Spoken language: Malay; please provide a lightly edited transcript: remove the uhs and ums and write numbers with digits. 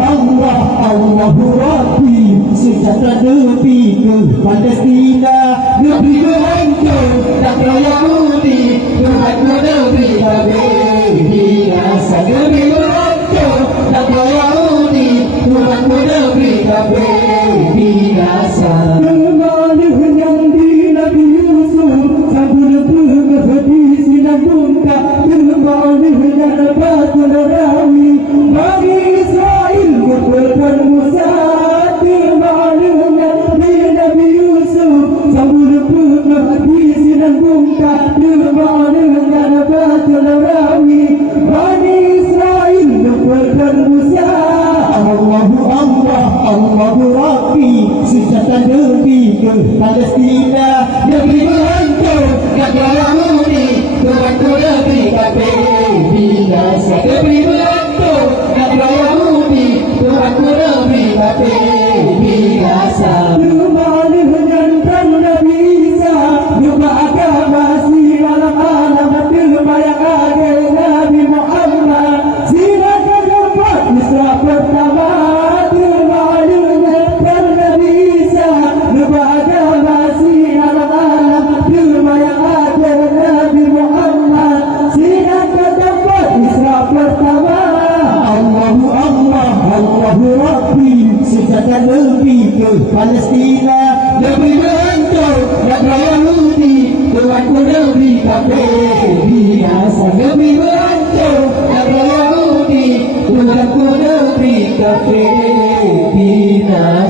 Allah, Allahu Rabbi, sejahtera negeri ke Palestina, negeri berhancur tak Yahudi, Tuhan negeri Babel binasa, negeri berhancur tak Yahudi, Tuhan negeri Babel binasa. Kemana yang di Nabi Yusuf, sabun penghadi sinar bungka, kemana yang batul rawi, bagi Israel keperluan Musa, kemana yang di Nabi Yusuf, sabun penghadi sinar bungka, kemana yang batul rawi, bagi Israel keperluan Musa. Allahu Allah, Allahu Rabbi, sejahtera negeri ke Palestina, negeri berhancur tak Yahudi, Tuhan negeri Babel binasa, negeri berhancur tak Yahudi, Tuhan negeri Babel binasa. Kemana menentang Nabi Isa, jumpa agama si alam-alam, terima yang ada Nabi Muhammad, silakan dapat Isra pertama. Allahu Rabbi, sejahtera negeri ke Palestina, negeri berhancur tak Yahudi, Tuhan negeri Babel binasa, negeri berhancur tak Yahudi, Tuhan negeri Babel binasa.